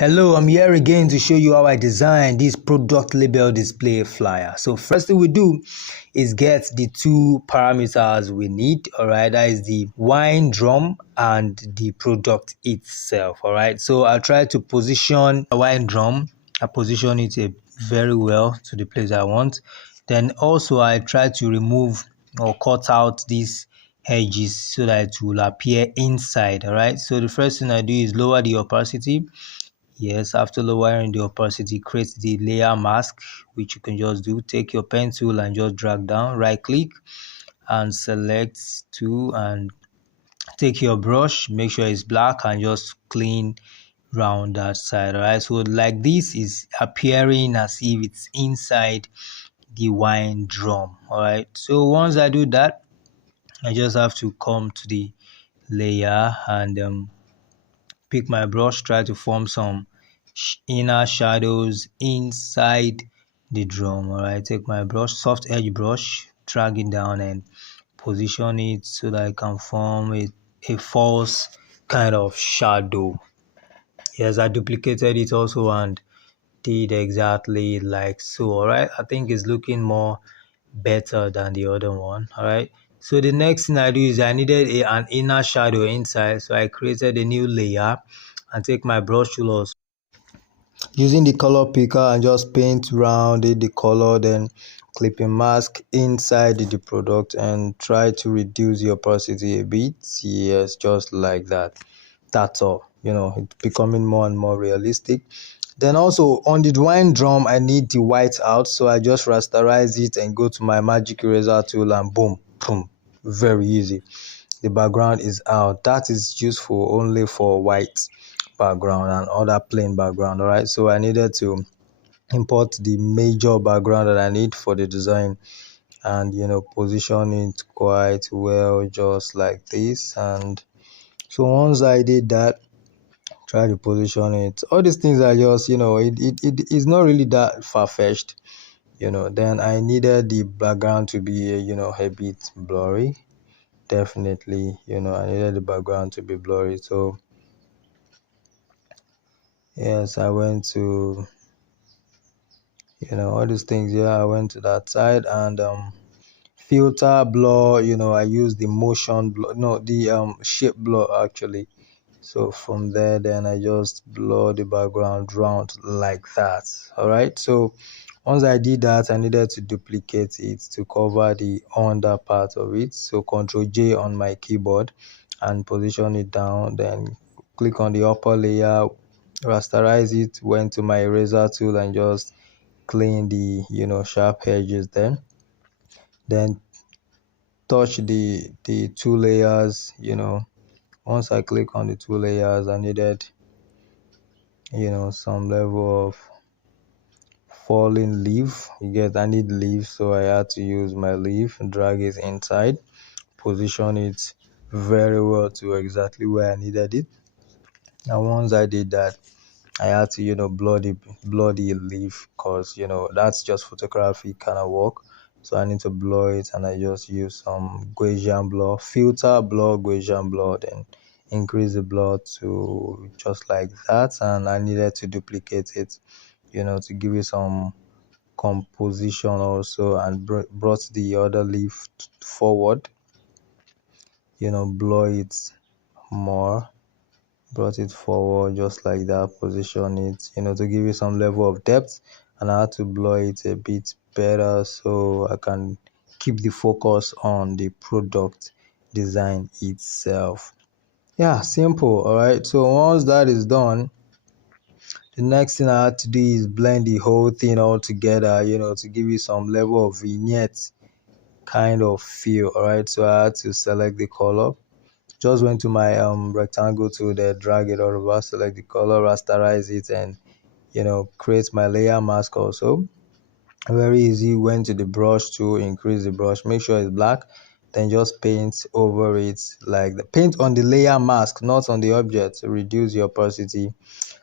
Hello, I'm here again to show you how I designed this product label display flyer. So first thing we do is get the two parameters we need, all right? That is the wine drum and the product itself, all right? So I'll try to position a wine drum. I position it very well to the place I want. Then also I try to remove or cut out these edges so that it will appear inside, all right? So the first thing I do is lower the opacity. Yes, after lowering the opacity, create the layer mask, which you can just do. Take your pen tool and just drag down, right click and select two, and take your brush, make sure it's black, and just clean round that side. All right, so like this is appearing as if it's inside the wine drum. All right, so once I do that, I just have to come to the layer and pick my brush, try to form some inner shadows inside the drum. All right, take my brush, soft edge brush, drag it down and position it so that I can form a false kind of shadow. Yes, I duplicated it also and did exactly like so. All right, I think it's looking more better than the other one. All right, so the next thing I do is I needed an inner shadow inside, so I created a new layer and take my brush tool also using the color picker and just paint around it the color, then clipping mask inside the product and try to reduce the opacity a bit. Yes, just like that. That's all. It's becoming more and more realistic. Then also on the wine drum, I need the white out, so I just rasterize it and go to my magic eraser tool and boom, boom, very easy. The background is out. That is useful only for white background and other plain background. All right, so I needed to import the major background that I need for the design and position it quite well, just like this. And so once I did that, try to position it. All these things are just it is not really that far-fetched. Then I needed the background to be a bit blurry. Definitely, I needed the background to be blurry. So yes, I went to all these things. Yeah, I went to that side and filter blur. I used the motion blur, no, the shape blur actually. So from there, then I just blur the background round like that. All right, so once I did that, I needed to duplicate it to cover the under part of it. So Ctrl J on my keyboard and position it down, then click on the upper layer, rasterize it, went to my eraser tool and just clean the sharp edges there. Then touch the two layers. Once I click on the two layers, I needed some level of falling leaf. I need leaf, so I had to use my leaf, drag it inside, position it very well to exactly where I needed it. And once I did that, I had to blur the leaf, because that's just photography kind of work. So I need to blur it, and I just use some Gaussian blur, filter blur, Gaussian blur, then increase the blur to just like that. And I needed to duplicate it to give it some composition also, and brought the other leaf forward, blur it more, brought it forward just like that, position it to give it some level of depth. And I had to blur it a bit better so I can keep the focus on the product design itself. Yeah, simple. All right, so once that is done, the next thing I had to do is blend the whole thing all together, to give you some level of vignette kind of feel. All right, so I had to select the color. Just went to my rectangle tool there, drag it all over, select the color, rasterize it, and create my layer mask also. Very easy. Went to the brush tool, increase the brush, make sure it's black, then just paint over it, like the paint on the layer mask, not on the object, to reduce the opacity.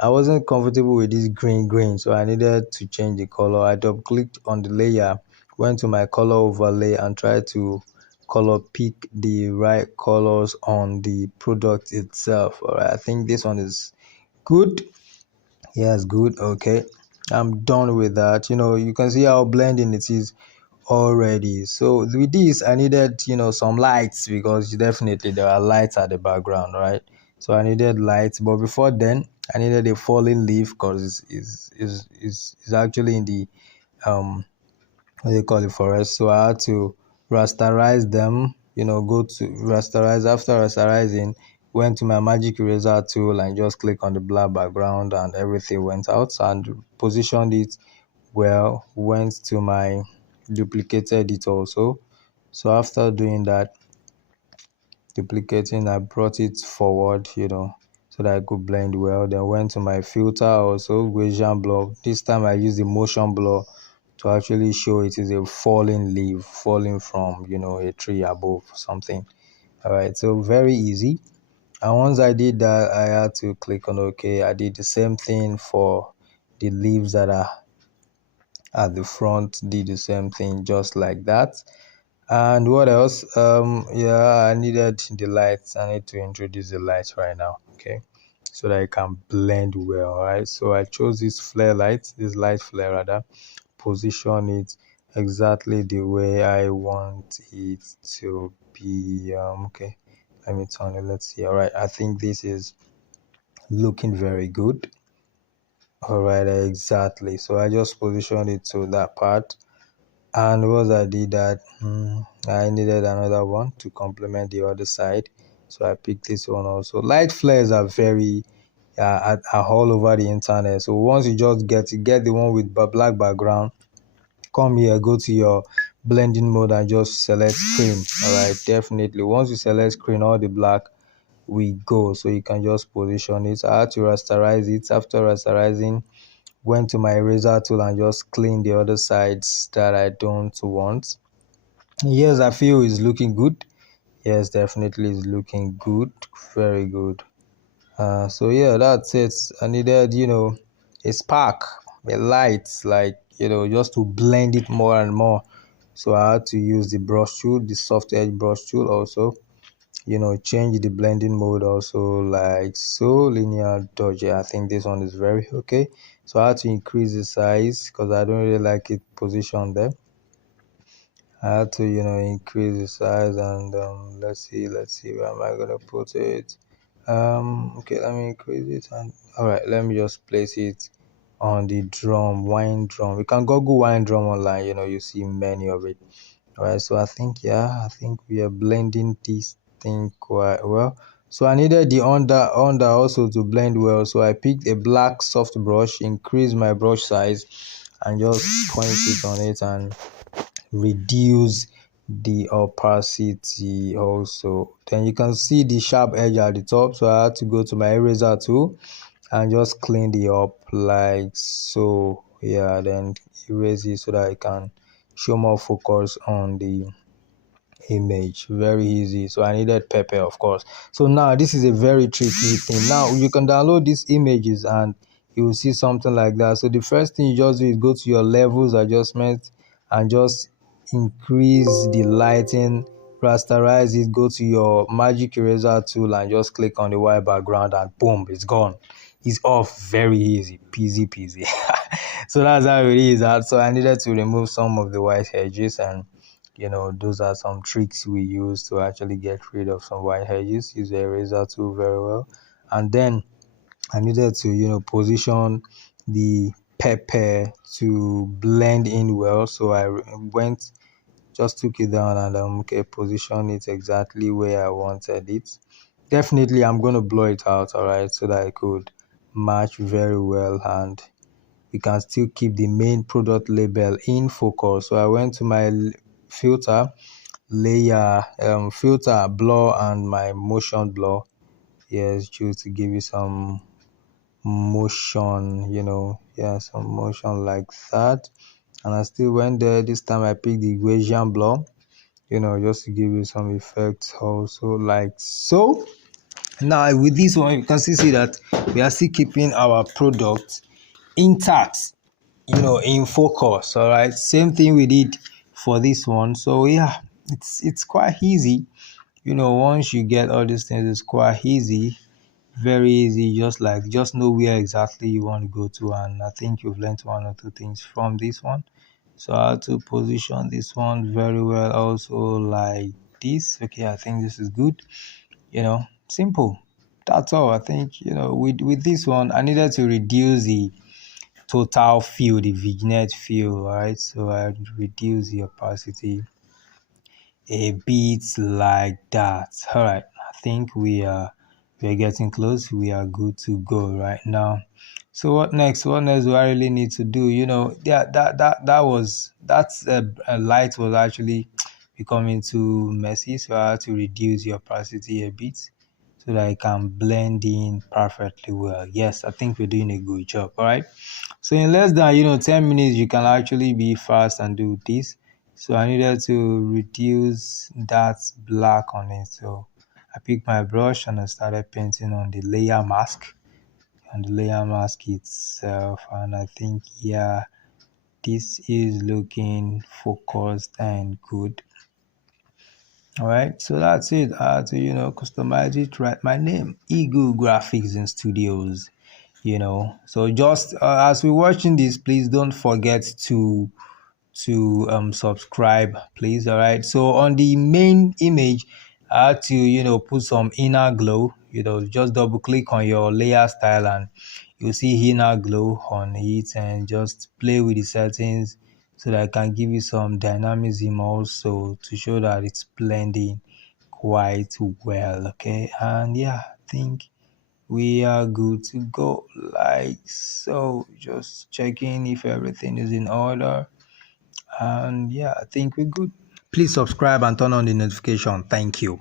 I wasn't comfortable with this green, so I needed to change the color. I double clicked on the layer, went to my color overlay and tried to color pick the right colors on the product itself. All right, I think this one is good. Yes, good. Okay. I'm done with that. You can see how blending it is already. So with this, I needed, some lights because definitely there are lights at the background, right? So I needed lights, but before then, I needed a falling leaf because it's actually in the um what do you call it, forest. So I had to rasterize them, go to rasterize. After rasterizing, went to my magic eraser tool and just click on the black background and everything went out and positioned it well. Went to my duplicated it also. So after doing that, duplicating, I brought it forward, so that I could blend well. Then went to my filter also, Gaussian blur. This time I used the motion blur to actually show it is a falling leaf, falling from, a tree above something. All right, so very easy. And once I did that, I had to click on OK. I did the same thing for the leaves that are at the front, did the same thing just like that. And what else? Yeah, I needed the lights. I need to introduce the lights right now, okay? So that it can blend well, right? So I chose this flare light, this light flare rather, position it exactly the way I want it to be. Okay, let me turn it. Let's see. All right, I think this is looking very good. All right, exactly. So I just positioned it to that part. And once I did that, I needed another one to complement the other side. So I picked this one also. Light flares are very are all over the internet. So once you just get the one with black background, come here, go to your blending mode and just select screen. All right, definitely. Once you select screen, all the black we go. So you can just position it. I had to rasterize it. After rasterizing, went to my eraser tool and just clean the other sides that I don't want. Yes, I feel it's looking good. Yes, definitely is looking good. Very good. So yeah, that's it. I needed, a spark, a light, like, just to blend it more and more. So I had to use the brush tool, the soft edge brush tool also. Change the blending mode also, like so. Linear dodge, I think this one is very okay. So I had to increase the size because I don't really like it positioned there. I had to, increase the size and let's see, where am I gonna put it? Okay, let me increase it and all right, let me just place it on the drum, wine drum. You can Google wine drum online, you see many of it. All right, so I think we are blending this thing quite well. So I needed the under also to blend well. So I picked a black soft brush, increased my brush size, and just point it on it and reduce the opacity also. Then you can see the sharp edge at the top. So I had to go to my eraser tool and just clean it up like so. Yeah, then erase it so that I can show more focus on the image. Very easy. So I needed pepper, of course. So now this is a very tricky thing. Now you can download these images and you will see something like that. So the first thing you just do is go to your levels adjustment and just increase the lighting, rasterize it, go to your magic eraser tool and just click on the white background and boom, it's gone. It's off. Very easy, peasy peasy. So that's how it is. So I needed to remove some of the white edges, and those are some tricks we use to actually get rid of some white edges. Use the eraser tool very well. And then I needed to position the pepper to blend in well. So I went, just took it down and okay, position it exactly where I wanted it. Definitely I'm going to blur it out, all right, so that I could match very well and we can still keep the main product label in focus. So I went to my filter, layer, filter, blur, and my motion blur. Yes, just to give you some motion, yeah, some motion like that. And I still went there. This time I picked the Gaussian blur, just to give you some effects also, like so. Now with this one, you can see that we are still keeping our product intact, in focus. All right, same thing we did for this one. So yeah, it's quite easy. Once you get all these things, it's quite easy. Very easy, just know where exactly you want to go to, and I think you've learned one or two things from this one. So how to position this one very well, also like this. Okay, I think this is good. Simple. That's all. I think with this one, I needed to reduce the total fill, the vignette fill, right? So I reduce the opacity a bit like that. All right, I think we are getting close. We are good to go right now. So what next? What next do I really need to do? Yeah, that light was actually becoming too messy, so I had to reduce the opacity a bit so that it can blend in perfectly well. Yes, I think we're doing a good job. All right. So in less than 10 minutes, you can actually be fast and do this. So I needed to reduce that black on it. So I picked my brush and I started painting on the layer mask, itself. And I think, yeah, this is looking focused and good. All right, so that's it. I had to, customize it, write my name, Eagle Graphics and Studios. So just as we're watching this, please don't forget to subscribe, please. All right, so on the main image, I had to put some inner glow. Just double click on your layer style and you'll see inner glow on it, and just play with the settings so that I can give you some dynamism also to show that it's blending quite well. Okay, and yeah, I think we are good to go, like so. Just checking if everything is in order, and yeah, I think we're good. Please subscribe and turn on the notification. Thank you.